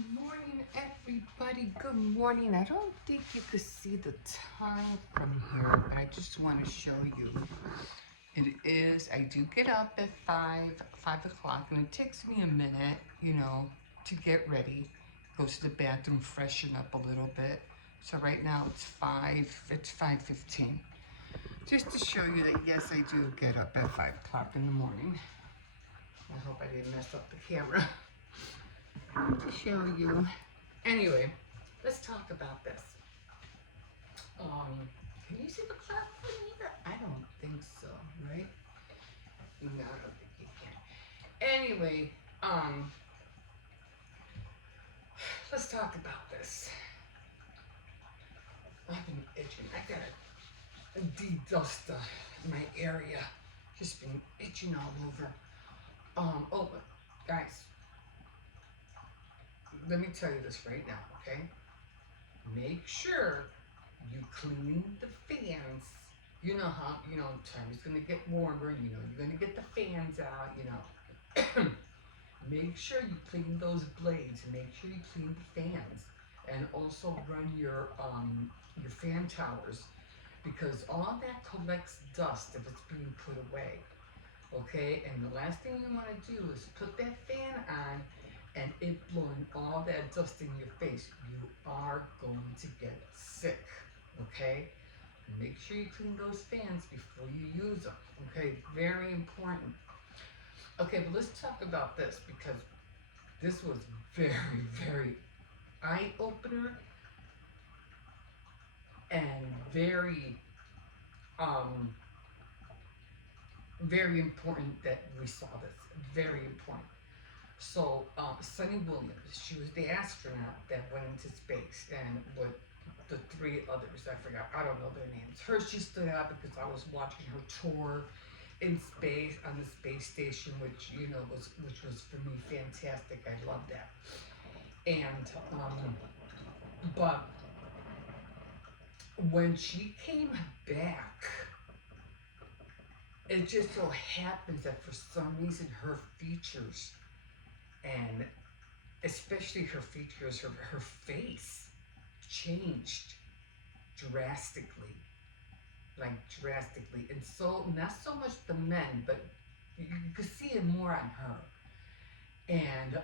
Good morning, everybody. Good morning. I don't think you could see the time from here, but I just want to show you. It is, I do get up at 5 o'clock, and it takes me a minute, to get ready, go to the bathroom, freshen up a little bit. So right now it's 5:15. Just to show you that, yes, I do get up at 5 o'clock in the morning. I hope I didn't mess up the camera. To show you. Anyway, let's talk about this. Can you see the clock from here? I don't think so, right? No, I don't think you can. Anyway, let's talk about this. I've been itching. I gotta de-dust my area. Just been itching all over. Oh, guys, let me tell you this right now, okay? Make sure you clean the fans. You know how, time is gonna get warmer, you're gonna get the fans out, Make sure you clean those blades, make sure you clean the fans, and also run your fan towers, because all that collects dust if it's being put away. Okay, and the last thing you want to do is put that fan on and it blowing all that dust in your face. You are going to get sick. Okay, make sure you clean those fans before you use them. Okay, very important. Okay, but let's talk about this, because this was very, very eye-opener and very very important that we saw this. Very important. So, Sunny Williams, she was the astronaut that went into space, and with the three others, I forgot, I don't know their names. She stood out because I was watching her tour in space on the space station, which was for me fantastic. I love that. And but when she came back, it just so happens that for some reason her features, and especially her features, her face changed drastically. Like drastically. And so, not so much the men, but you could see it more on her. And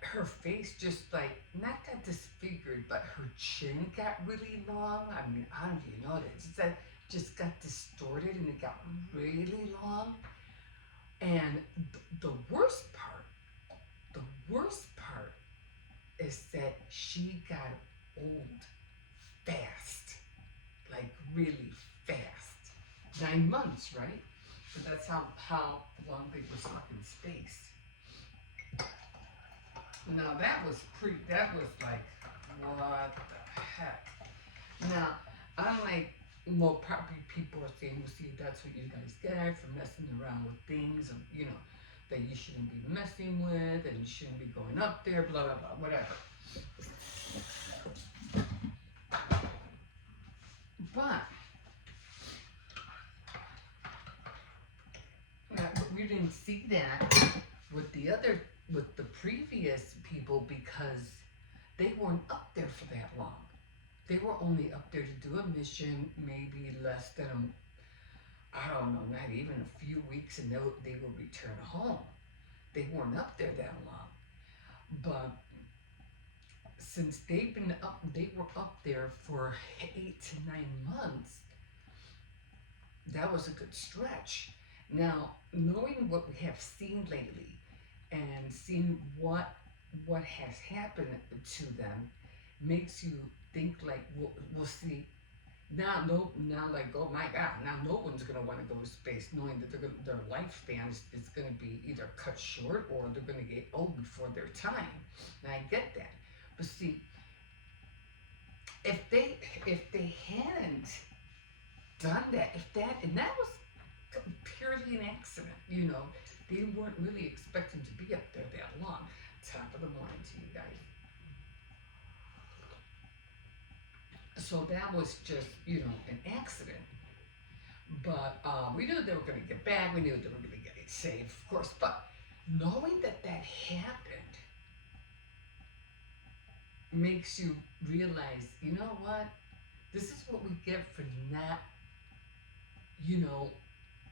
her face just like, not got disfigured, but her chin got really long. I mean, I don't know if you noticed. It's that just got distorted and it got really long. And the worst part is that she got old fast, like really fast. 9 months, right? So that's how long they were stuck in space. Now that was like, what the heck? Now, unlike, well, probably people are saying, well, see, that's what you guys get for messing around with things, and that you shouldn't be messing with, and you shouldn't be going up there, blah blah blah, whatever. But we didn't see that with the previous people, because they weren't up there for that long. They were only up there to do a mission, maybe less than, I don't know, not even a few weeks, and they would return home. They weren't up there that long. But since they were up there for 8 to 9 months, that was a good stretch. Now, knowing what we have seen lately and seeing what has happened to them makes you think like, we'll see. Now like, oh my God, now no one's gonna want to go to space, knowing that their lifespan is gonna be either cut short or they're gonna get old before their time. And I get that, but see, if they hadn't done that, and that was purely an accident, they weren't really expecting to be up there that long. Top of the morning to you guys. So that was just, an accident. But we knew they were going to get back. We knew they were going to get it safe, of course. But knowing that happened, makes you realize, you know what? This is what we get for not, you know,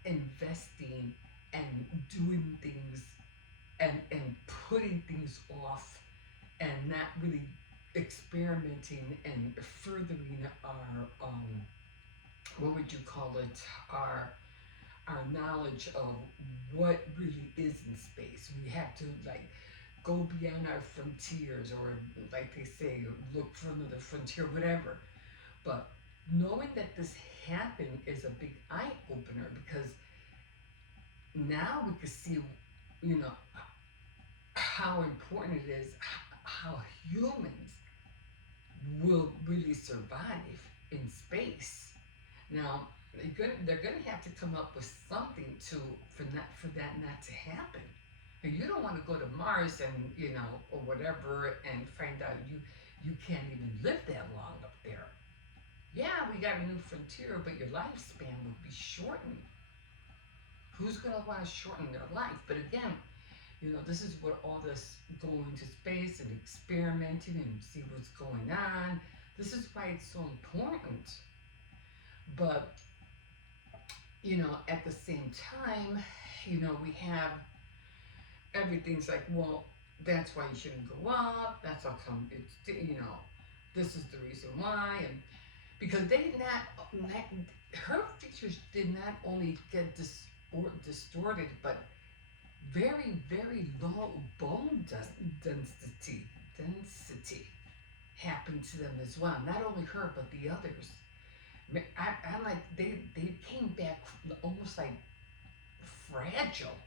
investing and doing things and putting things off and not really experimenting and furthering our what would you call it, our knowledge of what really is in space. We have to like go beyond our frontiers, or like they say, look for another frontier, whatever. But knowing that this happened is a big eye opener, because now we can see, you know, how important it is, how humans will really survive in space. Now, they're gonna have to come up with something to for that not to happen. And you don't want to go to Mars and, you know, or whatever, and find out you can't even live that long up there. Yeah, we got a new frontier, but your lifespan would be shortened. Who's gonna want to shorten their life? But again, you know, this is what all this going to space and experimenting and see what's going on. This is why it's so important. But, you know, at the same time, you know, we have everything's like, well, that's why you shouldn't go up. That's how come it's, you know, this is the reason why. And because they not her features did not only get distorted, but very, very low bone density happened to them as well. Not only her, but the others. I'm like, they came back almost like fragile.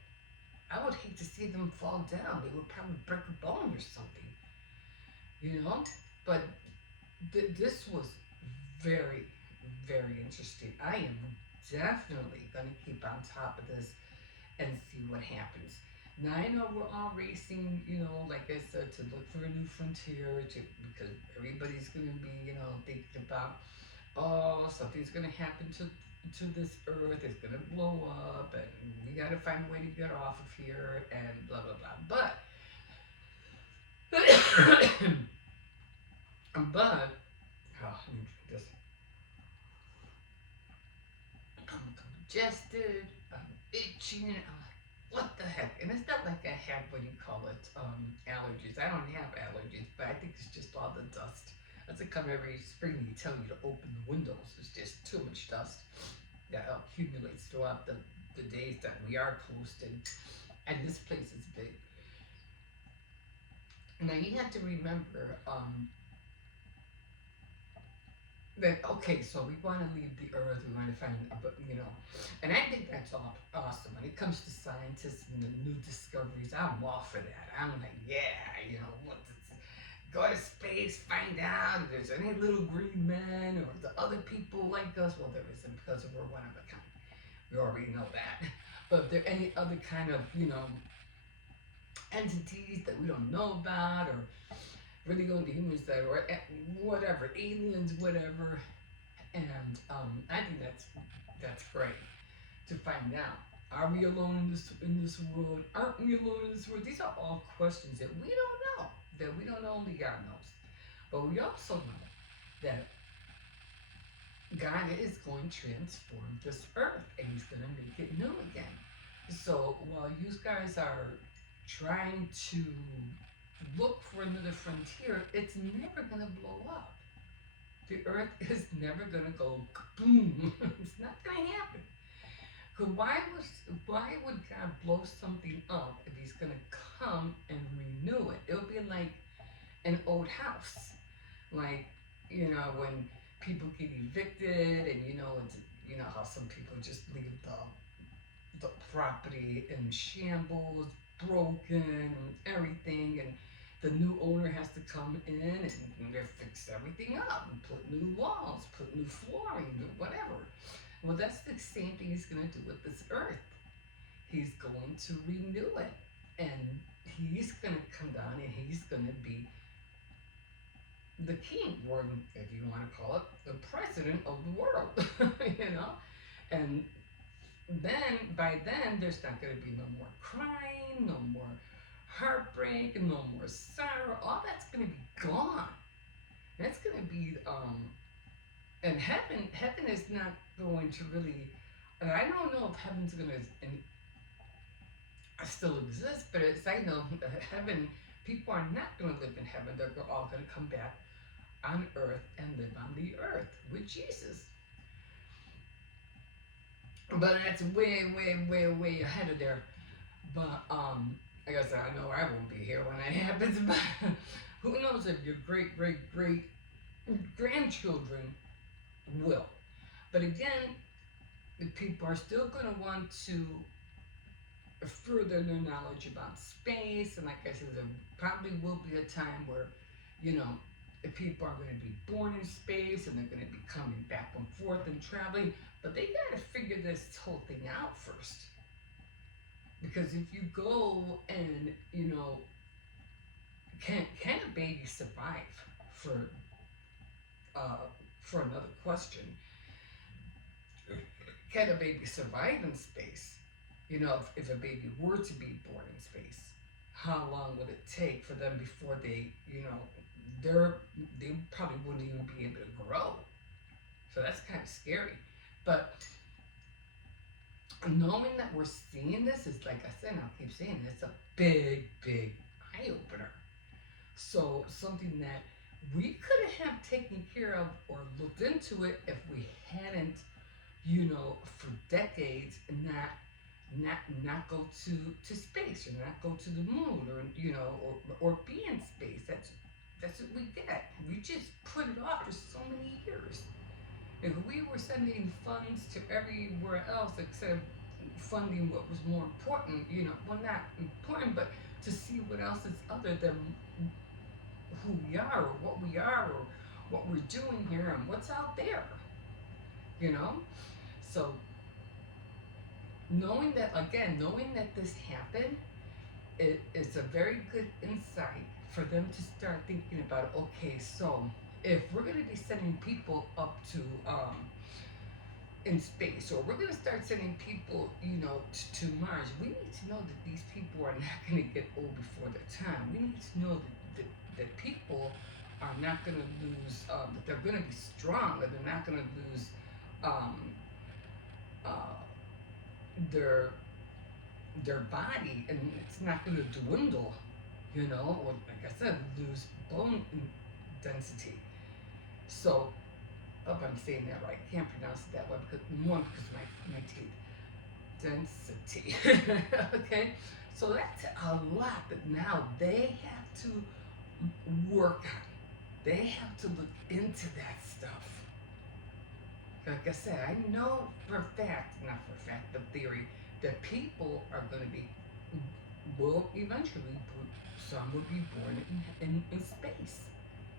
I would hate to see them fall down. They would probably break a bone or something, you know? But this was very, very interesting. I am definitely going to keep on top of this and see what happens. Now I know we're all racing, you know, like I said, to look for a new frontier, because everybody's going to be, you know, thinking about, oh, something's going to happen to this earth, it's going to blow up, and we got to find a way to get off of here, and blah blah blah. But but oh, let me drink this. I'm congested, I'm itching, I'm like, what the heck? And it's not like I have, what do you call it, allergies. I don't have allergies, but I think it's just all the dust. As they come every spring, they tell you to open the windows. It's just too much dust that accumulates throughout the days that we are closed in. And this place is big. Now you have to remember, that, okay, so we want to leave the earth, we want to find, you know, and I think that's all awesome. When it comes to scientists and the new discoveries, I'm all for that. I'm like, yeah, you know, go to space, find out if there's any little green men or the other people like us. Well, there isn't, because we're one of a kind. We already know that. But if there are any other kind of, you know, entities that we don't know about, or really going to humans that, or whatever, aliens, whatever. And I think that's great to find out. Are we alone in this world? Aren't we alone in this world? These are all questions that we don't know. That we don't know, only God knows. But we also know that God is going to transform this earth, and He's going to make it new again. So while you guys are trying to look for another frontier, it's never going to blow up. The earth is never going to go boom. It's not going to happen. Because why would God blow something up if He's going to come and renew it? It would be like an old house. Like, you know, when people get evicted, and you know, it's, you know how some people just leave the property in shambles, broken, and everything, and the new owner has to come in and fix everything up and put new walls, put new flooring, whatever. Well, that's the same thing He's going to do with this earth. He's going to renew it, and He's going to come down, and He's going to be the king, or if you want to call it, the president of the world, you know? And then, by then, there's not going to be no more crying, no more heartbreak, no more sorrow. All that's going to be gone. And it's gonna be and heaven is not going to really, and I don't know if heaven's gonna still exist, but as I know, heaven, people are not gonna live in heaven. They're all gonna come back on earth and live on the earth with Jesus. But that's way, way, way, way ahead of there. But like I said, I know I won't be here when that happens. But who knows if your great, great, great grandchildren will. But again, the people are still going to want to further their knowledge about space. And like I said, there probably will be a time where, you know, the people are going to be born in space and they're going to be coming back and forth and traveling. But they got to figure this whole thing out first. Because if you go and, you know, can a baby survive for another question? Can a baby survive in space? You know, if a baby were to be born in space, how long would it take for them before they, you know, they probably wouldn't even be able to grow. So that's kind of scary. But knowing that we're seeing this is, like I said, I'll keep saying it's a big, big eye opener. So something that we could have taken care of or looked into it if we hadn't, you know, for decades not go to space or not go to the moon or, you know, or be in space. That's what we get. We just put it off for so many years. If we were sending funds to everywhere else except funding what was more important, you know, well, not important, but to see what else is other than who we are or what we are or what we're doing here and what's out there, you know? So knowing that this happened, it's a very good insight for them to start thinking about, okay, so if we're going to be sending people up to in space, or we're going to start sending people, you know, to Mars, we need to know that these people are not going to get old before their time. We need to know that people are not going to lose, that they're going to be strong, that they're not going to lose their body, and it's not going to dwindle, you know, or like I said, lose bone density. So, I hope I'm saying that right. I can't pronounce it that way because of my teeth. Density. Okay? So that's a lot that now they have to work on. They have to look into that stuff. Like I said, I know for a fact, not for a fact, but theory, that people are going to be, will eventually, some will be born in space.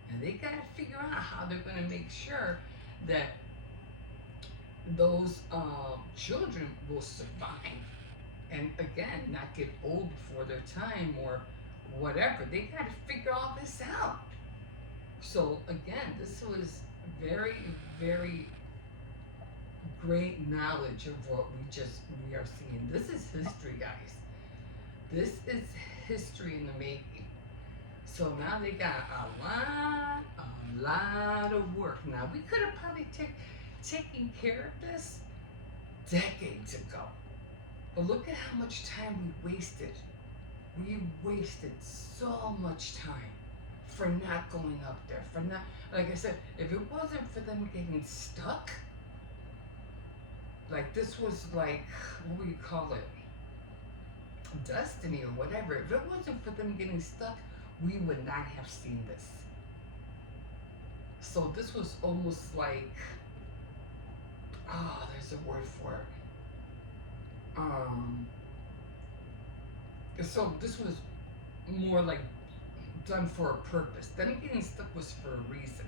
And they got to figure out how they're going to make sure that those children will survive. And again, not get old before their time or whatever. They got to figure all this out. So again, this was very, very great knowledge of what we are seeing. This is history, guys. This is history in the making. So now they got a lot of work. Now we could have probably taken care of this decades ago. But look at how much time we wasted. We wasted so much time for not going up there. For not, like I said, if it wasn't for them getting stuck, like this was like, what do you call it? Destiny or whatever. If it wasn't for them getting stuck, we would not have seen this. So this was almost like, there's a word for it. So this was more like done for a purpose. Them getting stuck was for a reason.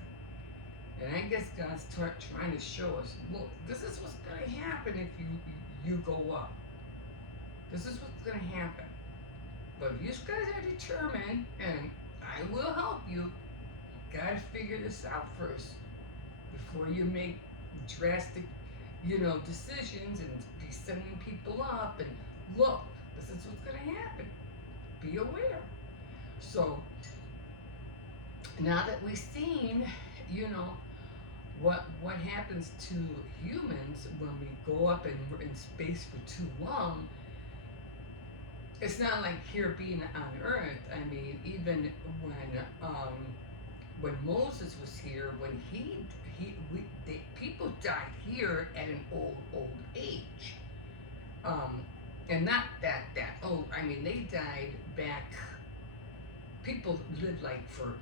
And I guess God's trying to show us, look, this is what's going to happen if you go up. This is what's going to happen. But if you guys are determined, and I will help you, gotta figure this out first before you make drastic, decisions and be sending people up. And look, this is what's going to happen. Be aware. So Now that we've seen, you know, what happens to humans when we go up and we're in space for too long, it's not like here being on Earth. I mean, even when Moses was here, when people died here at an old age, um, and not that old. I mean, they died back. People lived like for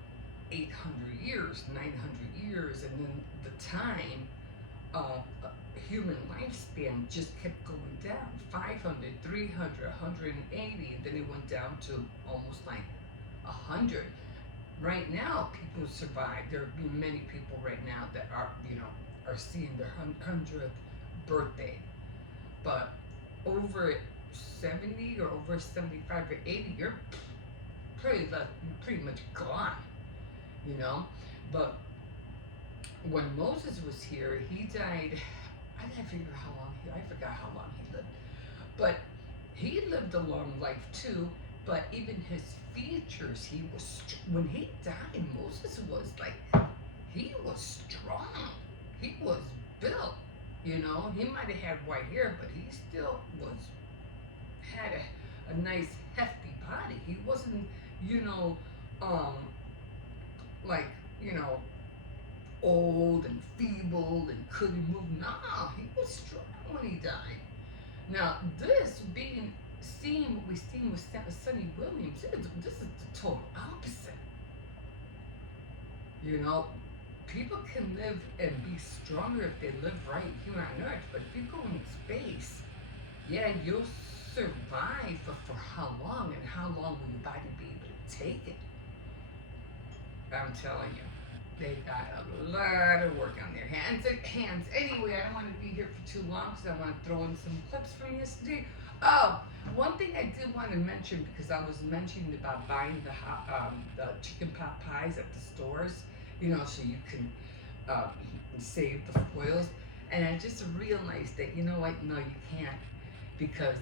800 years, 900 years, and then the time human lifespan just kept going down 500, 300, 180, and then it went down to almost like 100. Right now, people survive. There are many people right now that are, are seeing their 100th birthday. But over 70 or over 75 or 80, you're pretty much gone, you know. But when Moses was here, he died. I didn't figure how long I forgot how long he lived, but he lived a long life too. But even his features, when he died, Moses was like, he was strong. He was built. You know, he might have had white hair, but he still had a nice hefty body. He wasn't, um, like, old and feeble and couldn't move. No, he was strong when he died. Now, seeing what we've seen with Sonny Williams, this is the total opposite. You know, people can live and be stronger if they live right here on Earth, but if you go in space, yeah, you'll survive, but for how long, and how long will your body be able to take it? I'm telling you. They got a lot of work on their hands. Anyway, I don't want to be here for too long because I want to throw in some clips from yesterday. Oh, one thing I did want to mention, because I was mentioning about buying the chicken pot pies at the stores, so you can save the foils. And I just realized that, you know what? No, you can't, because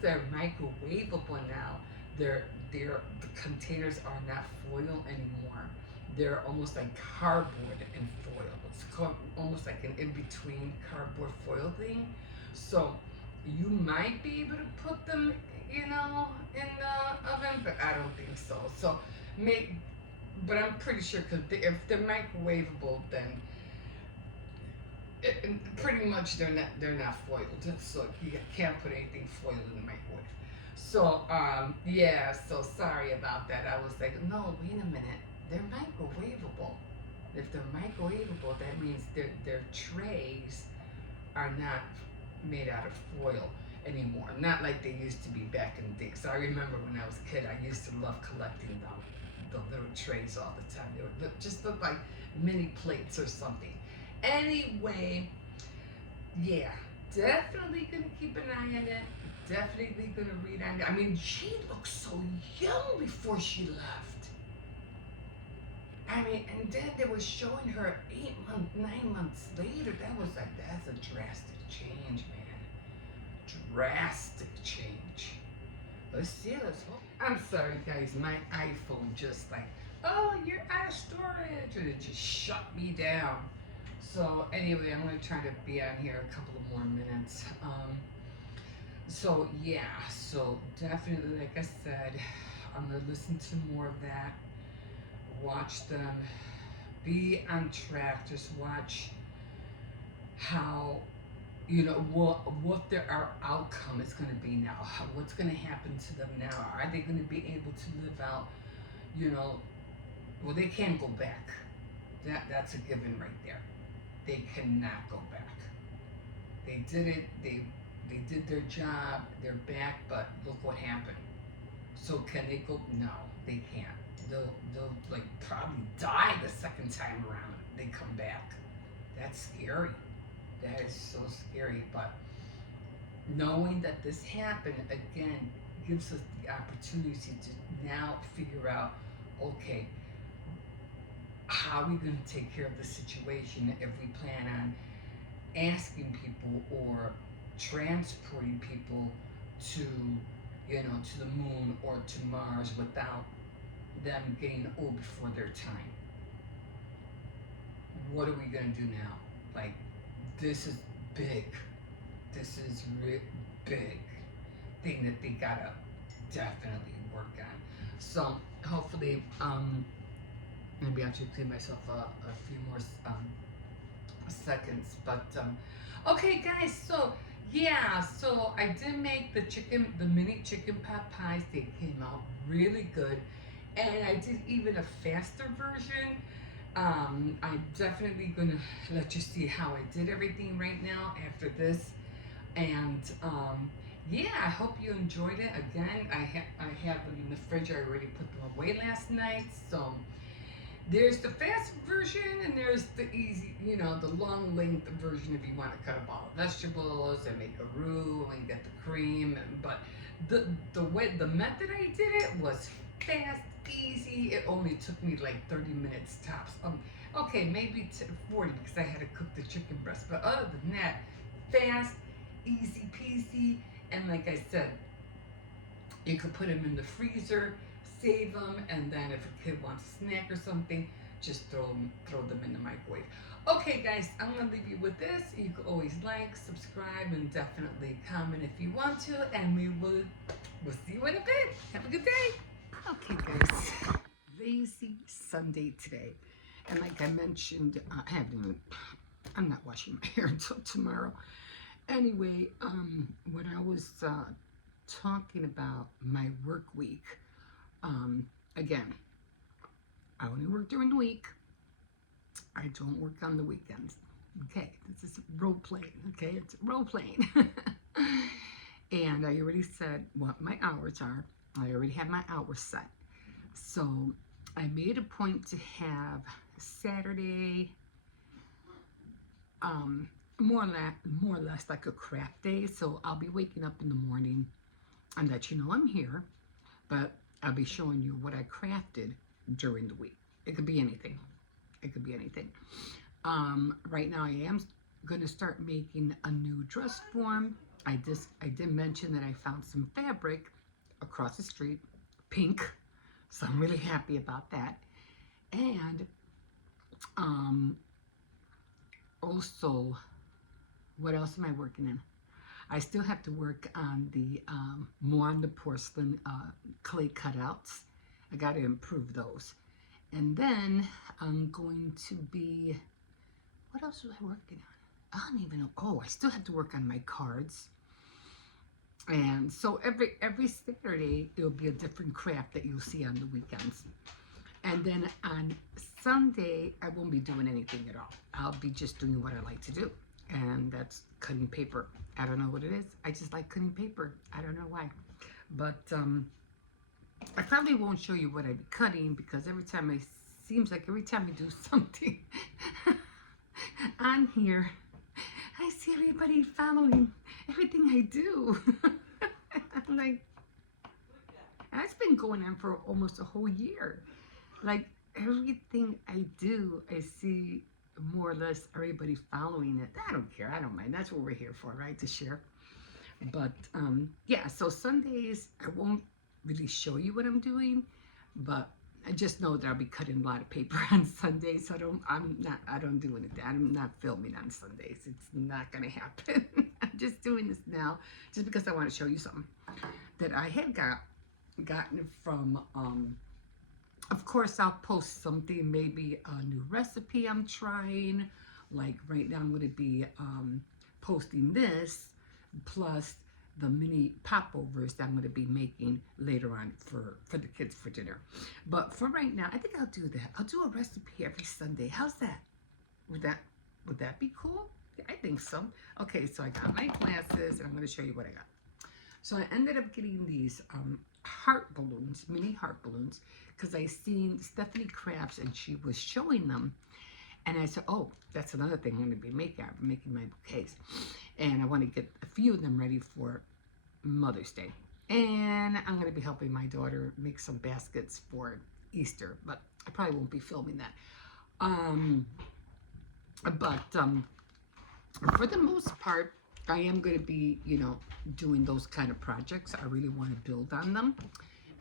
they're microwavable now. The containers are not foil anymore. They're almost like cardboard and foil. It's almost like an in-between cardboard foil thing. So you might be able to put them, in the oven, but I don't think so. But I'm pretty sure, because if they're microwavable, then pretty much they're not foiled. So you can't put anything foiled in the microwave. So, yeah, so sorry about that. I was like, no, wait a minute. They're microwavable. If they're microwavable, that means their trays are not made out of foil anymore. Not like they used to be back in the day. So I remember when I was a kid, I used to love collecting the little trays all the time. They just looked like mini plates or something. Anyway, yeah, definitely gonna keep an eye on it. Definitely gonna read on it. I mean, she looked so young before she left. I mean, and then they were showing her 9 months later. That's a drastic change, man. Drastic change. Let's hope. I'm sorry, guys. My iPhone just like, oh, you're out of storage, and it just shut me down. So anyway, I'm gonna try to be on here a couple of more minutes. So yeah, so definitely, like I said, I'm gonna listen to more of that. Watch them. Be on track. Just watch how, what our outcome is gonna be now. What's gonna happen to them now? Are they gonna be able to live out? Well, they can't go back. That's a given right there. They cannot go back. They did it. They did their job. They're back, but look what happened. So can they go? No, they can't. They'll like probably die the second time around. They come back. That's scary. That is so scary. But knowing that this happened again gives us the opportunity to now figure out, okay, how are we going to take care of the situation if we plan on asking people or transporting people to, to the moon or to Mars without them getting old before their time. What are we gonna do now? Like, this is big. This is big thing that they gotta definitely work on. So hopefully, maybe I should give myself a few more seconds. But okay, guys. So yeah, so I did make the mini chicken pot pies. They came out really good, and I did even a faster version. I'm definitely gonna let you see how I did everything right now after this, and yeah, I hope you enjoyed it. Again, I have them in the fridge. I already put them away last night, so there's the fast version and there's the easy, the long length version if you want to cut up all the vegetables and make a roux and get the cream. But the method I did it was fast, easy. It only took me like 30 minutes tops. Okay, maybe 40 because I had to cook the chicken breast. But other than that, fast, easy peasy. And like I said, you could put them in the freezer, save them, and then if a kid wants a snack or something, just throw them in the microwave. Okay, guys, I'm gonna leave you with this. You can always like, subscribe, and definitely comment if you want to, and we'll see you in a bit. Have a good day. Okay, guys, lazy Sunday today, and like I mentioned, I'm not washing my hair until tomorrow. Anyway, when I was talking about my work week, again, I only work during the week. I don't work on the weekends. Okay, this is role playing. Okay, it's role playing. And I already said what my hours are. I already have my hours set. So I made a point to have Saturday, more or less like a craft day. So I'll be waking up in the morning and let you know I'm here, but I'll be showing you what I crafted during the week. It could be anything. It could be anything. Right now I am going to start making a new dress form. I did mention that I found some fabric across the street, pink. So I'm really happy about that. And also, what else am I working on? I still have to work on more on the porcelain clay cutouts. I got to improve those. And then I'm going to be, what else was I working on? I don't even know. Oh, I still have to work on my cards. And so every Saturday, it'll be a different craft that you'll see on the weekends. And then on Sunday, I won't be doing anything at all. I'll be just doing what I like to do. And that's cutting paper. I don't know what it is. I just like cutting paper. I don't know why. But I probably won't show you what I be cutting because seems like every time I do something on here, I see everybody following everything I do. Like, that's been going on for almost a whole year. Like, everything I do, I see more or less everybody following it. I don't care. I don't mind. That's what we're here for, right? To share. But yeah, so Sundays I won't really show you what I'm doing, but I just know that I'll be cutting a lot of paper on Sundays. So I don't do anything. I'm not filming on Sundays. It's not gonna happen. I'm just doing this now just because I want to show you something that I had gotten from of course, I'll post something, maybe a new recipe I'm trying. Like right now, I'm going to be posting this, plus the mini popovers that I'm going to be making later on for the kids for dinner. But for right now, I think I'll do that. I'll do a recipe every Sunday. How's that? Would that be cool? Yeah, I think so. Okay, so I got my glasses, and I'm going to show you what I got. So I ended up getting these heart balloons, mini heart balloons, because I seen Stephanie Crafts and she was showing them, and I said, oh, that's another thing I'm going to be making. I'm making my bouquets, and I want to get a few of them ready for Mother's Day, and I'm going to be helping my daughter make some baskets for Easter, but I probably won't be filming that. For the most part, I am going to be, doing those kind of projects. I really want to build on them.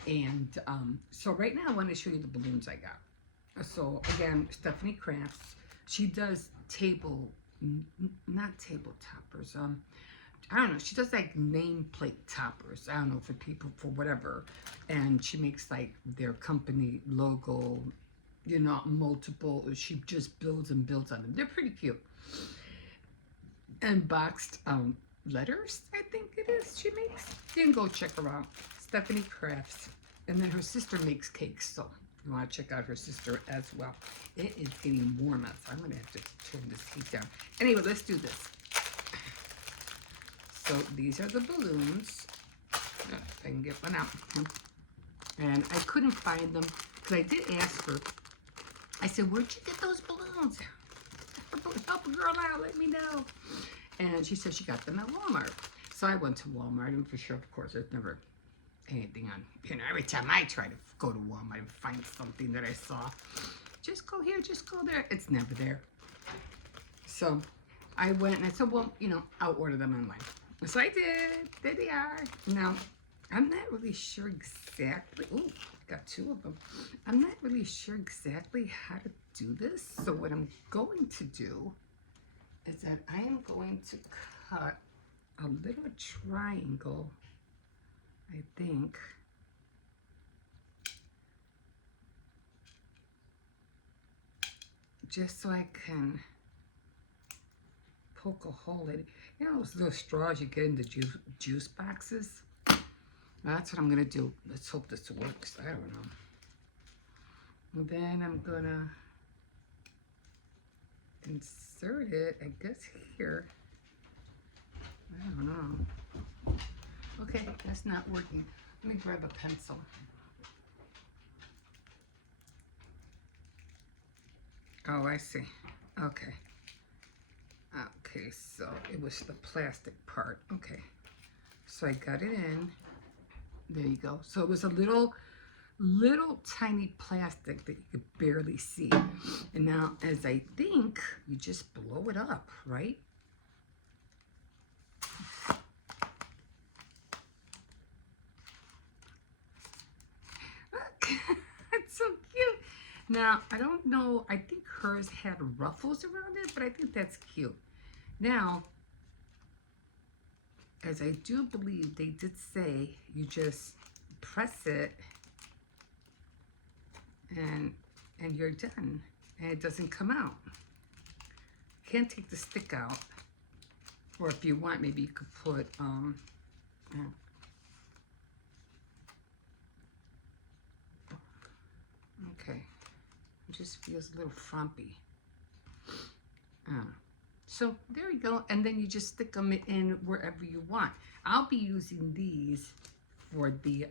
And so right now I want to show you the balloons I got. So again, Stephanie Crafts. She does not table toppers. I don't know. She does like nameplate toppers. I don't know, for people, for whatever. And she makes like their company logo, you know, multiple. She just builds and builds on them. They're pretty cute. And boxed letters, I think it is, she makes. You can go check her out. Stephanie Crafts. And then her sister makes cakes, so you want to check out her sister as well. It is getting warm outside. I'm going to have to turn this heat down. Anyway, let's do this. So these are the balloons. If I can get one out. And I couldn't find them because I did ask her. I said, where'd you get those balloons? Help a girl out, let me know. And she said she got them at Walmart. So I went to Walmart, and for sure, of course, there's never anything on, you know, every time I try to go to Walmart and find something that I saw, just go here, just go there, it's never there. So I went and I said, well, you know, I'll order them online. So I did. There they are. Now, I'm not really sure exactly. Ooh, got two of them. I'm not really sure exactly how to do this. So what I'm going to do is that I am going to cut a little triangle, I think. Just so I can poke a hole in it. You know those little straws you get in the juice boxes? That's what I'm gonna do. Let's hope this works. I don't know. And then I'm gonna insert it, I guess, here. I don't know. Okay, that's not working. Let me grab a pencil. Oh, I see. Okay. Okay, so it was the plastic part. Okay. So I got it in. There you go. So it was a little tiny plastic that you could barely see. And now, as I think, you just blow it up, right? It's so cute. Now, I don't know, I think hers had ruffles around it, but I think that's cute. Now, as I do believe they did say, you just press it and you're done. And it doesn't come out. Can't take the stick out. Or if you want, maybe you could put, okay. It just feels a little frumpy. So there you go. And then you just stick them in wherever you want. I'll be using these for the,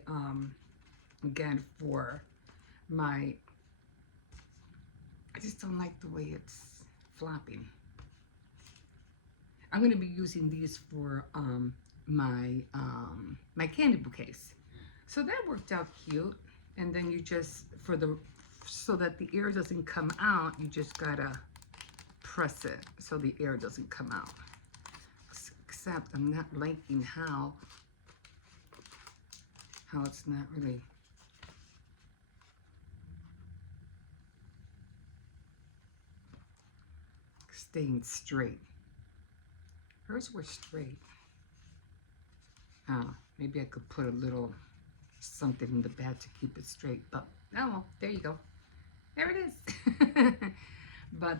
again, for my, I just don't like the way it's flopping. I'm going to be using these for my my candy bouquets. So that worked out cute. And then you just, so that the air doesn't come out, you just gotta press it so the air doesn't come out. Except I'm not liking how it's not really staying straight. Hers were straight. Maybe I could put a little something in the back to keep it straight, but oh well, there you go. There it is. But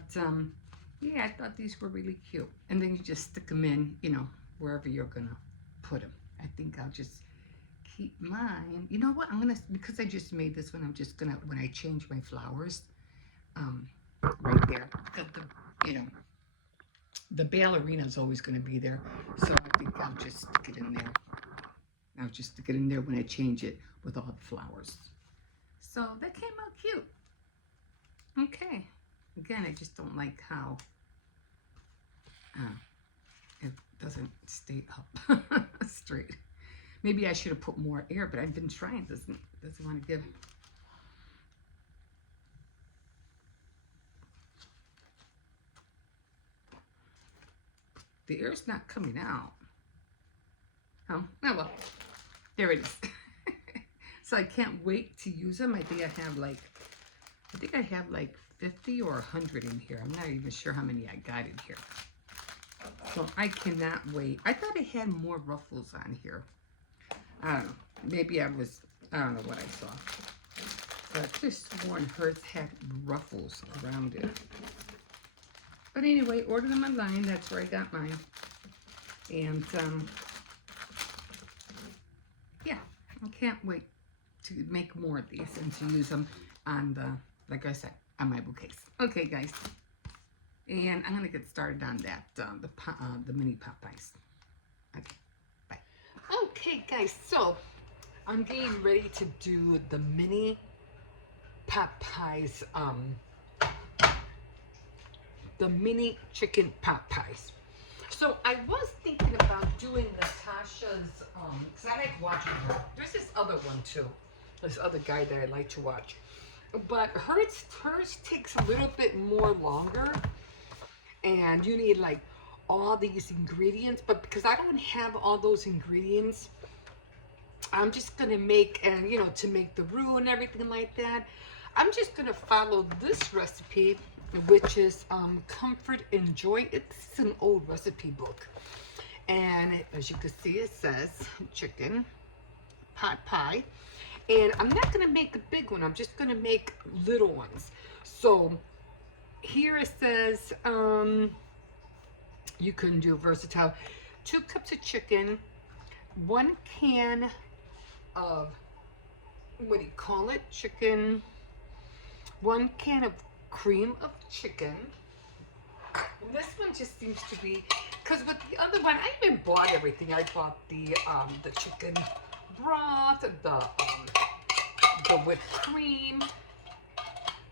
yeah, I thought these were really cute. And then you just stick them in, you know, wherever you're gonna put them. I think I'll just keep mine. You know what? I'm gonna, because I just made this one, I'm just gonna, when I change my flowers, right there, because you know, the ballerina is always gonna be there. So I think I'll just stick it in there. I'll just stick it in there when I change it with all the flowers. So that came out cute. Okay. Again, I just don't like how it doesn't stay up straight. Maybe I should have put more air, but I've been trying. Doesn't want to give. The air's not coming out. Oh well. There it is. So I can't wait to use them. I think I have like 50 or 100 in here. I'm not even sure how many I got in here. So I cannot wait. I thought it had more ruffles on here. I don't know. Maybe I don't know what I saw. But I could have sworn hers had ruffles around it. But anyway, order them online. That's where I got mine. And yeah, I can't wait to make more of these and to use them on like I said, on my bouquets. Okay, guys. And I'm going to get started on that, the mini Popeyes. Okay, bye. Okay, guys, so I'm getting ready to do the mini Popeyes, the mini chicken Popeyes. So I was thinking about doing Natasha's, because I like watching her. There's this other one too, this other guy that I like to watch. But hers takes a little bit more longer. And you need like all these ingredients. But because I don't have all those ingredients, I'm just going to make, and you know, to make the roux and everything like that, I'm just going to follow this recipe, which is Comfort and Joy. It's an old recipe book. And as you can see, it says chicken pot pie. And I'm not going to make a big one. I'm just going to make little ones. So here it says you can do versatile. 2 cups of chicken, 1 can of, what do you call it? Chicken, 1 can of cream of chicken. And this one just seems to be, because with the other one, I even bought everything. I bought the chicken broth, the whipped cream,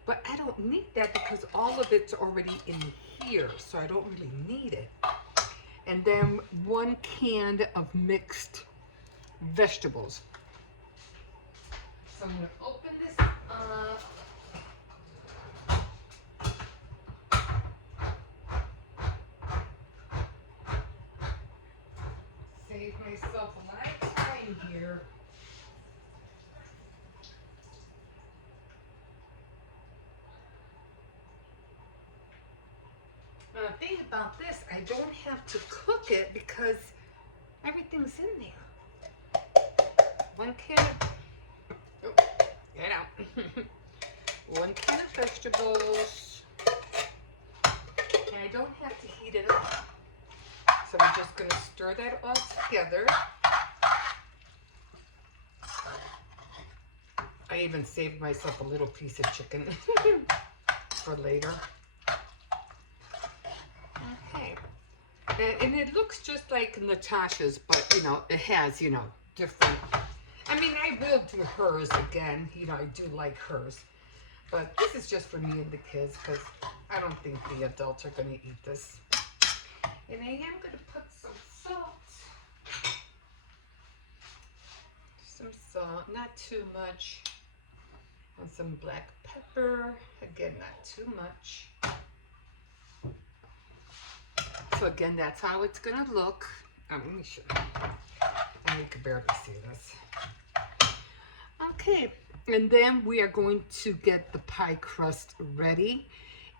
but I don't need that because all of it's already in here, so I don't really need it. And then 1 can of mixed vegetables. So I'm going to open this up. Save myself a lot of time here. The thing about this, I don't have to cook it because everything's in there. 1 can of, oh, get out. 1 can of vegetables. And I don't have to heat it up. So I'm just going to stir that all together. I even saved myself a little piece of chicken for later. Okay. And it looks just like Natasha's, but, you know, it has, you know, different. I mean, I will do hers again. You know, I do like hers. But this is just for me and the kids because I don't think the adults are going to eat this. And I am going to put some salt. Some salt, not too much. And some black pepper. Again, not too much. So again, that's how it's going to look. Let me show you. And you can barely see this. Okay, and then we are going to get the pie crust ready.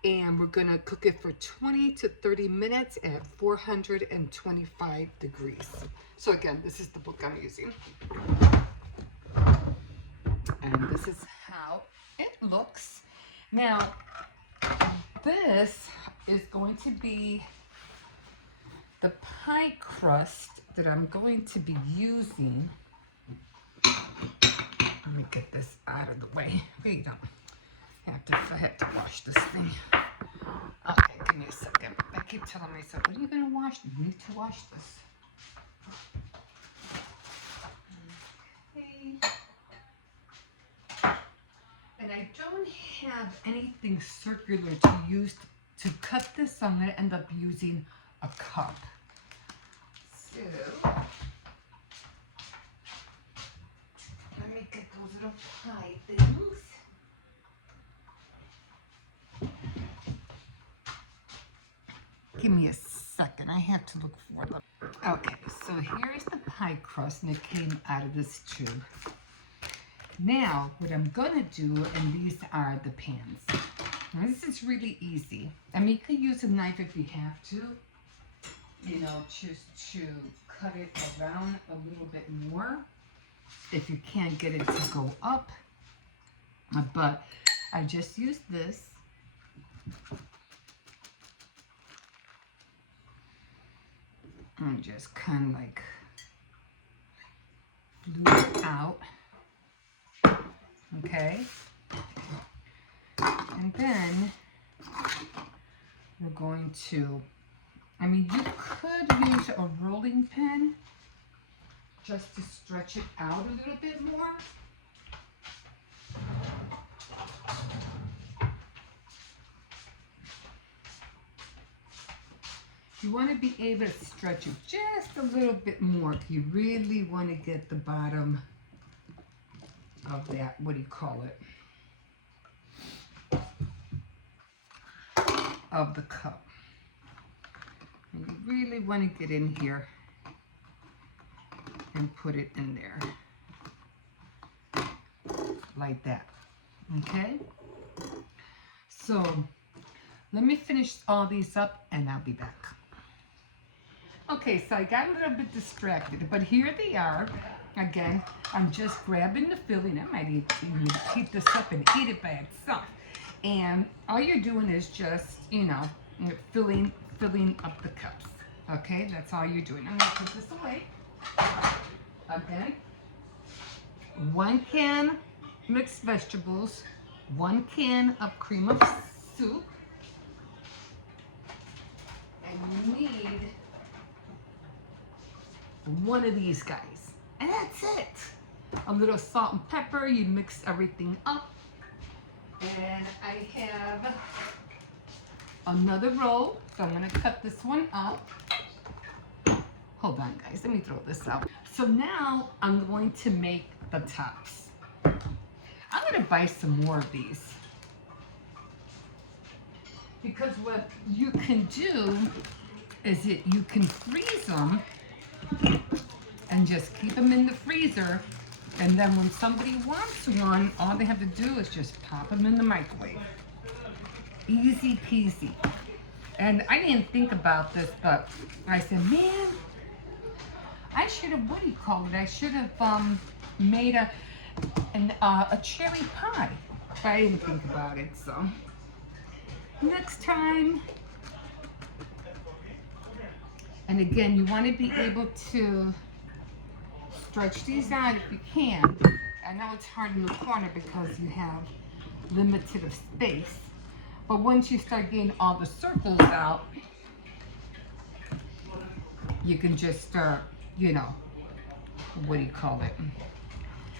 And we're going to cook it for 20 to 30 minutes at 425 degrees. So again, this is the book I'm using. And this is how it looks. Now, this is going to be the pie crust that I'm going to be using. Let me get this out of the way. Wait, I have to wash this thing. Okay, give me a second. I keep telling myself, when are you going to wash? You need to wash this. Okay. And I don't have anything circular to use to cut this, so I'm going to end up using a cup. So, let me get those little pie things. Give me a second. I have to look for them. Okay, so here's the pie crust, and it came out of this tube. Now, what I'm gonna do, and these are the pans. Now, this is really easy. I mean, you could use a knife if you have to, you know, just to cut it around a little bit more if you can't get it to go up. But I just used this. And just kind of like glue it out. Okay. And then we're going to, I mean, you could use a rolling pin just to stretch it out a little bit more. You want to be able to stretch it just a little bit more if you really want to get the bottom of that, what do you call it, of the cup. And you really want to get in here and put it in there like that. Okay, so let me finish all these up and I'll be back. Okay, so I got a little bit distracted, but here they are. Again, I'm just grabbing the filling. I might even heat this up and eat it by itself. And all you're doing is just, you know, filling up the cups. Okay, that's all you're doing. I'm gonna put this away. Okay. 1 can mixed vegetables, 1 can of cream of soup, and you need 1 of these guys. And that's it. A little salt and pepper, you mix everything up. And I have another roll, so I'm gonna cut this one up. Hold on guys, let me throw this out. So now I'm going to make the tops. I'm gonna buy some more of these. Because what you can do is you can freeze them and just keep them in the freezer, and then when somebody wants one, all they have to do is just pop them in the microwave. Easy peasy. And I didn't think about this, but I said, man, I should have, what do you call it? I should have made a cherry pie. But I didn't think about it, so next time. And again, you want to be able to stretch these out if you can. I know it's hard in the corner because you have limited of space. But once you start getting all the circles out, you can just start, you know, what do you call it?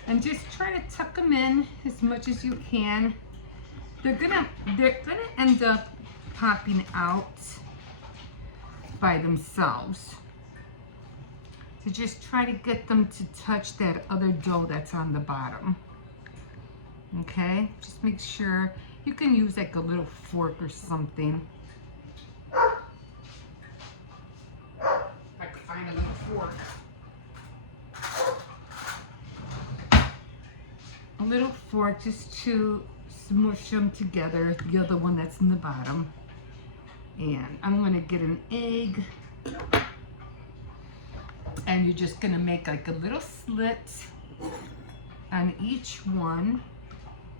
And just try to tuck them in as much as you can. They're gonna end up popping out by themselves. So just try to get them to touch that other dough that's on the bottom. Okay, just make sure. You can use like a little fork or something. I could find a little fork. A little fork just to smush them together, the other one that's in the bottom. And I'm gonna get an egg. And you're just gonna make like a little slit on each one.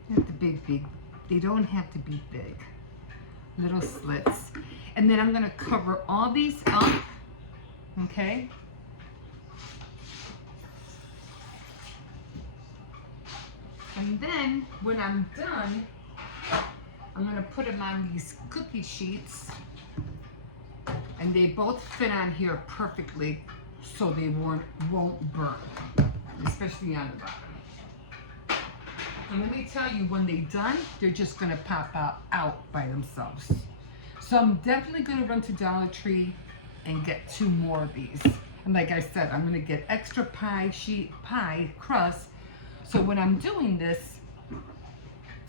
Not the big, they don't have to be big. Little slits. And then I'm gonna cover all these up, okay? And then when I'm done, I'm gonna put them on these cookie sheets, and they both fit on here perfectly so they won't burn, especially on the bottom. And let me tell you, when they're done, they're just gonna pop out by themselves. So I'm definitely gonna run to Dollar Tree and get 2 more of these. And like I said, I'm gonna get extra pie crust. So when I'm doing this,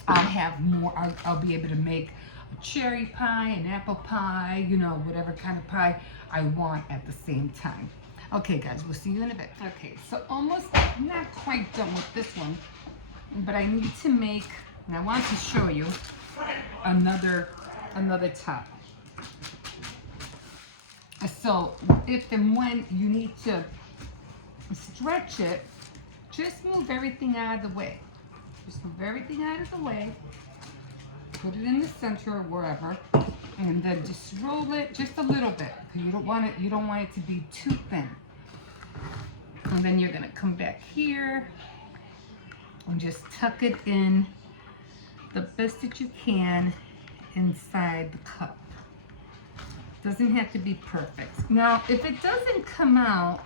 I'll have more, I'll be able to make a cherry pie, an apple pie, you know, whatever kind of pie I want at the same time. Okay guys, we'll see you in a bit. Okay, so almost not quite done with this one. But I need to make, and I want to show you another top. So if and when you need to stretch it, just move everything out of the way. Just move everything out of the way. Put it in the center or wherever, and then just roll it just a little bit. You don't want it to be too thin. And then you're gonna come back here and just tuck it in the best that you can inside the cup. Doesn't have to be perfect. Now, if it doesn't come out,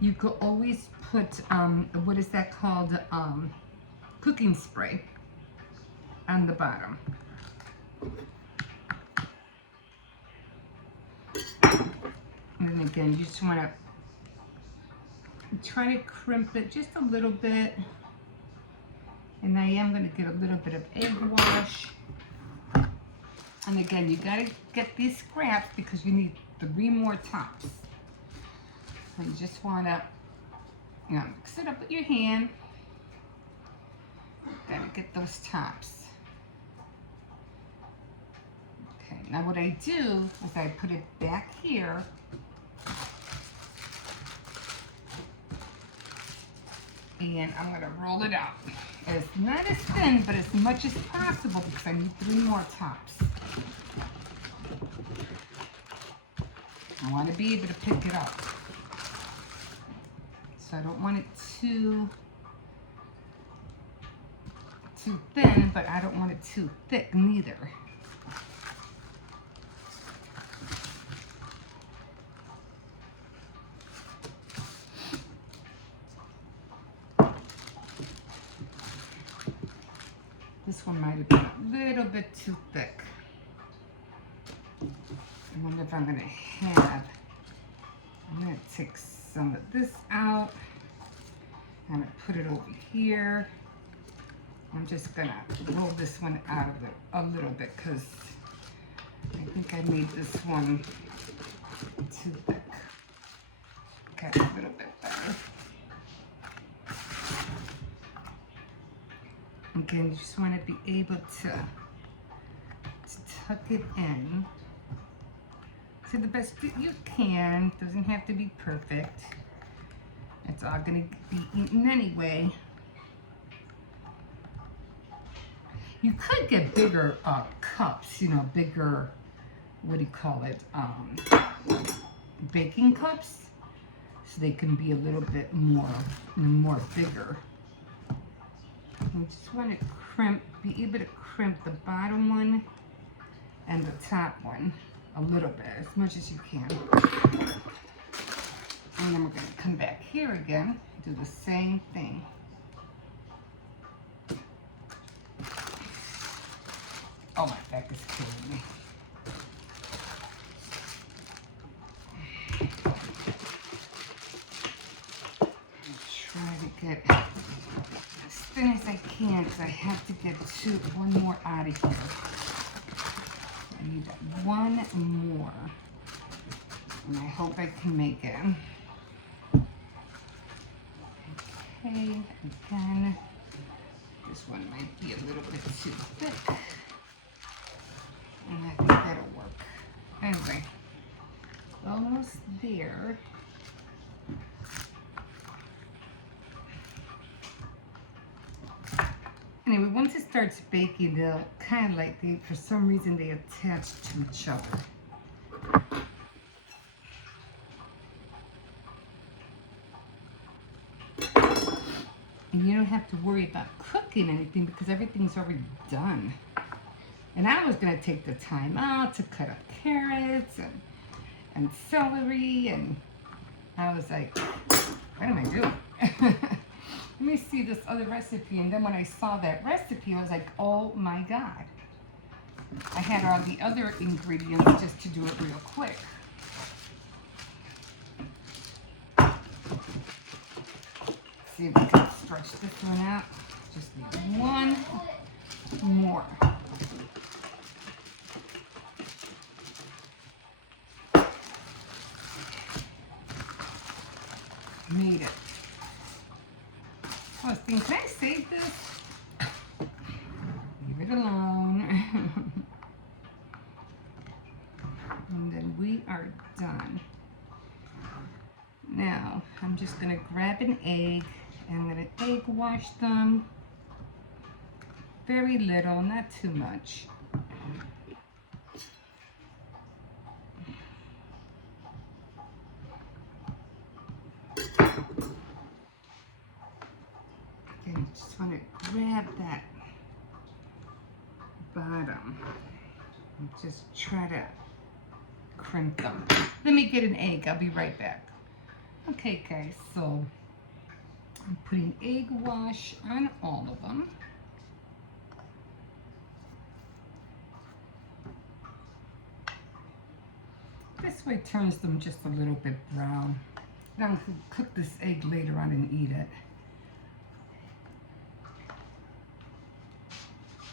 you could always put, what is that called? Cooking spray on the bottom. And then again, you just want to try to crimp it just a little bit. And I am going to get a little bit of egg wash. And again, you got to get these scraps because you need 3 more tops. So you just want to, mix it up with your hand. Got to get those tops. Okay, now what I do is I put it back here. And I'm going to roll it out. It's not as thin, but as much as possible because I need 3 more tops. I want to be able to pick it up. So I don't want it too thin, but I don't want it too thick neither. This one might have been a little bit too thick. I wonder if I'm going to take some of this out. I'm going to put it over here. I'm just going to roll this one out of it a little bit because I think I made this one too thick. Okay, a little bit better. Again, you just want to be able to tuck it in to the best that you can. Doesn't have to be perfect. It's all going to be eaten anyway. You could get bigger cups, bigger, what do you call it, baking cups, so they can be a little bit more bigger. You just want to be able to crimp the bottom one and the top one a little bit, as much as you can. And then we're going to come back here again, do the same thing. Oh, my back is killing me. Try to get as thin as I can because I have to get one more out of here. I need one more. And I hope I can make it. Okay, again, this one might be a little bit too thick. And I think that'll work. Anyway, almost there. Anyway, once it starts baking, they'll kind of for some reason, they attach to each other. And you don't have to worry about cooking anything because everything's already done. And I was going to take the time out to cut up carrots and celery, and I was like, what am I doing? Let me see this other recipe. And then when I saw that recipe, I was like, oh my God. I had all the other ingredients just to do it real quick. See if we can stretch this one out. Just need one more. Made it. I was thinking, can I save this? egg. I'm gonna egg wash them. Very little, not too much. Okay, just want to grab that bottom and just try to crimp them. Let me get an egg. I'll be right back. Okay, guys, so I'm putting egg wash on all of them. This way turns them just a little bit brown. Then I'll cook this egg later on and eat it.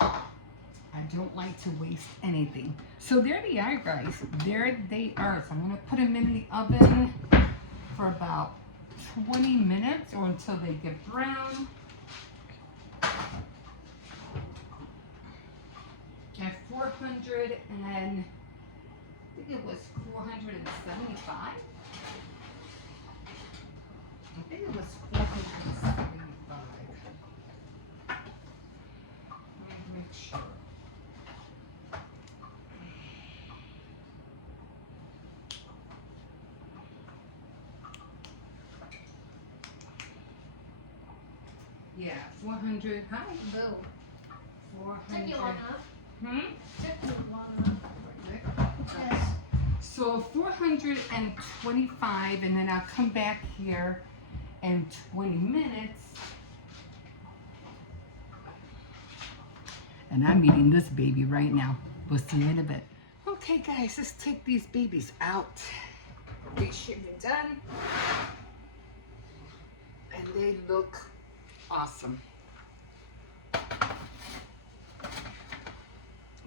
I don't like to waste anything. So there they are, guys. There they are. So I'm gonna put them in the oven for about 20 minutes or until they get brown. At 400 and I think it was 475. I think it was 475. Let me make sure. Yeah, 400. Hi. Boo. 400. Took you long enough. Took you long enough. Yes. So 425, and then I'll come back here in 20 minutes. And I'm eating this baby right now. We'll see you in a bit. Okay, guys, let's take these babies out. They should be done. And they look awesome.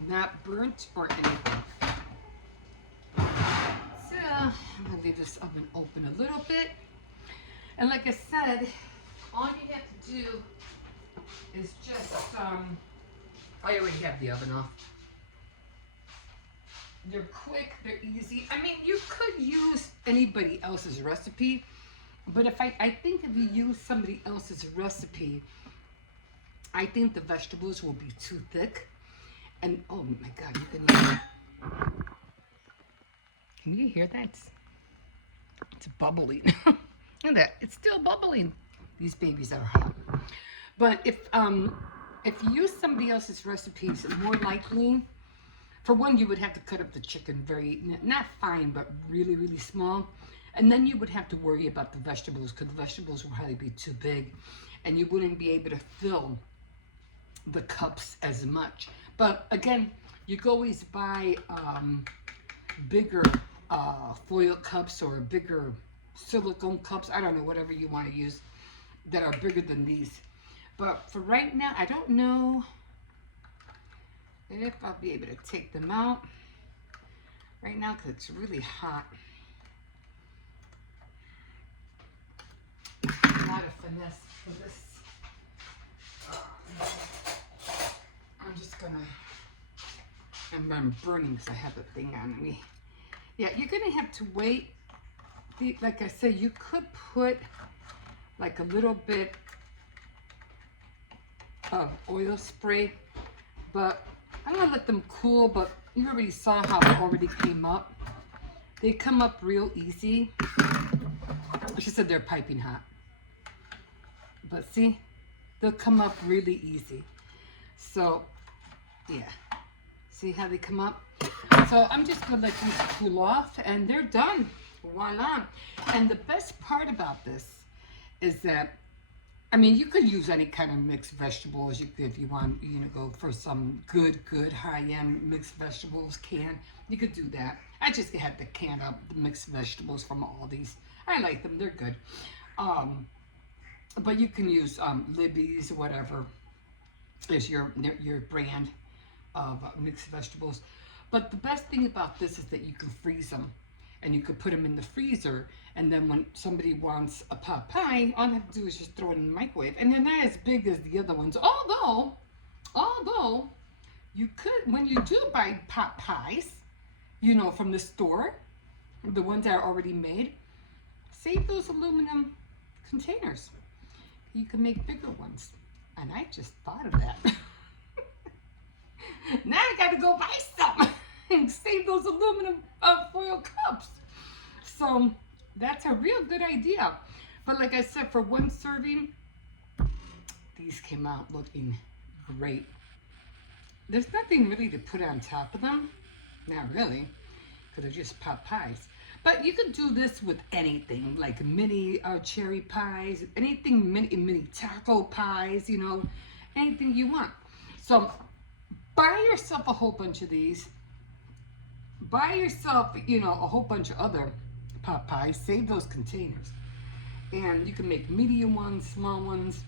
Not burnt or anything. So I'm gonna leave this oven open a little bit. And like I said, all you have to do is just, I already have the oven off. They're quick, they're easy. I mean, you could use anybody else's recipe, but I think if you use somebody else's recipe, I think the vegetables will be too thick. And oh my God, you can hear that. Can you hear that? It's bubbling. Look at that, it's still bubbling. These babies are hot. But if you use somebody else's recipes, more likely, for one, you would have to cut up the chicken very, not fine, but really, really small. And then you would have to worry about the vegetables because the vegetables would probably be too big and you wouldn't be able to fill the cups as much. But again, you could always buy bigger foil cups or bigger silicone cups. I don't know, whatever you want to use that are bigger than these. But for right now, I don't know if I'll be able to take them out right now because it's really hot. A lot of finesse for this. I'm just gonna, I'm burning because I have the thing on me. Yeah, you're gonna have to wait. Like I said, you could put like a little bit of oil spray, but I'm gonna let them cool. But you already saw how it already came up. They come up real easy. She said they're piping hot. But see, they'll come up really easy. So, yeah. See how they come up? So I'm just gonna let these cool off and they're done. Voila. And the best part about this is that, I mean, you could use any kind of mixed vegetables. You could, if you want, you know, go for some good high-end mixed vegetables can. You could do that. I just had the can of mixed vegetables from Aldi's. I like them. They're good. But you can use Libby's, whatever is your brand of mixed vegetables. But the best thing about this is that you can freeze them. And you could put them in the freezer, and then when somebody wants a pot pie, all they have to do is just throw it in the microwave. And they're not as big as the other ones. Although you could, when you do buy pot pies, you know, from the store, the ones that are already made, save those aluminum containers. You can make bigger ones. And I just thought of that. Now I got to go buy some and save those aluminum foil cups. So that's a real good idea. But like I said, for one serving, these came out looking great. There's nothing really to put on top of them. Not really, because they're just pot pies. But you could do this with anything, like mini cherry pies, anything, mini taco pies, you know, anything you want. So buy yourself a whole bunch of these. Buy yourself, you know, a whole bunch of other pot pies. Save those containers. And you can make medium ones, small ones,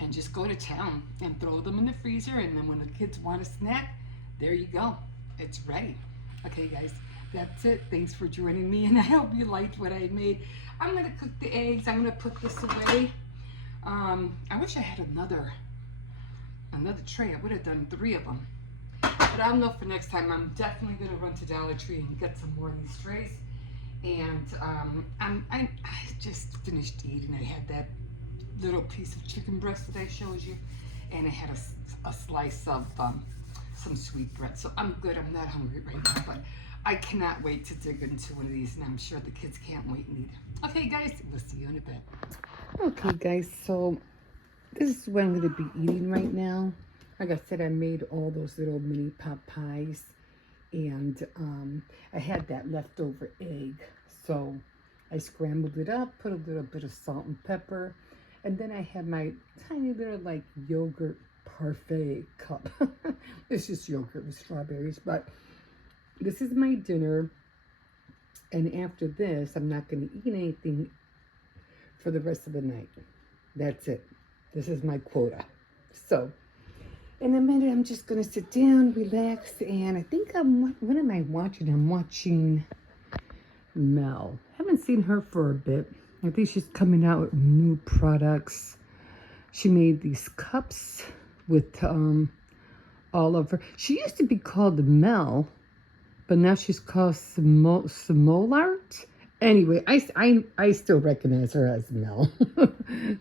and just go to town and throw them in the freezer. And then when the kids want a snack, there you go. It's ready. Okay, guys, that's it. Thanks for joining me, and I hope you liked what I made. I'm gonna cook the eggs. I'm gonna put this away. I wish I had another tray. I would have done 3 of them. But I'll know for next time. I'm definitely gonna run to Dollar Tree and get some more of these trays. And I just finished eating. I had that little piece of chicken breast that I showed you, and I had a slice of some sweet bread. So I'm good. I'm not hungry right now, but I cannot wait to dig into one of these, and I'm sure the kids can't wait either. Okay, guys, we'll see you in a bit. Okay, guys, so this is what I'm going to be eating right now. Like I said, I made all those little mini pot pies, and I had that leftover egg, so I scrambled it up, put a little bit of salt and pepper, and then I had my tiny little like yogurt parfait cup. It's just yogurt with strawberries, but this is my dinner, and after this I'm not going to eat anything for the rest of the night. That's it. This is my quota. So in a minute I'm just going to sit down, relax, and I think what am I watching? I'm watching Mel. Haven't seen her for a bit. I think she's coming out with new products. She made these cups with all of her. She used to be called Mel, but now she's called Simolart. Anyway, I still recognize her as Mel.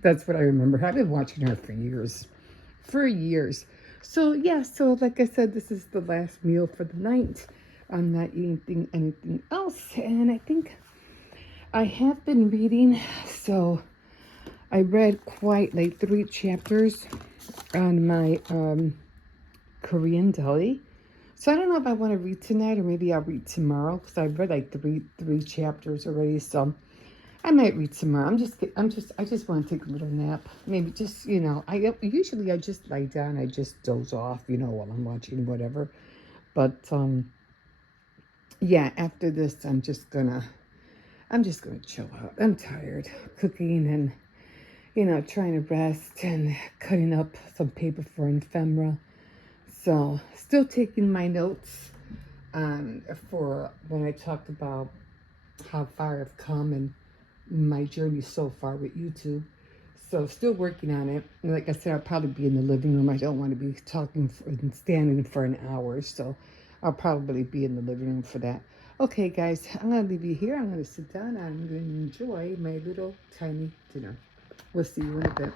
That's what I remember. I've been watching her for years. So yeah, so like I said, this is the last meal for the night. I'm not eating anything else, and I think I have been reading. So I read quite like 3 chapters on my Korean deli. So I don't know if I want to read tonight, or maybe I'll read tomorrow, because I've read like three chapters already. So I might read tomorrow. I just want to take a little nap. Maybe just, you know, I usually just lie down. I just doze off, you know, while I'm watching whatever. But yeah, after this, I'm just gonna chill out. I'm tired cooking and, you know, trying to rest and cutting up some paper for ephemera. So still taking my notes for when I talked about how far I've come and my journey so far with YouTube. So still working on it. And like I said, I'll probably be in the living room. I don't want to be talking and standing for an hour. So I'll probably be in the living room for that. Okay, guys, I'm going to leave you here. I'm going to sit down and I'm going to enjoy my little tiny dinner. We'll see you in a bit.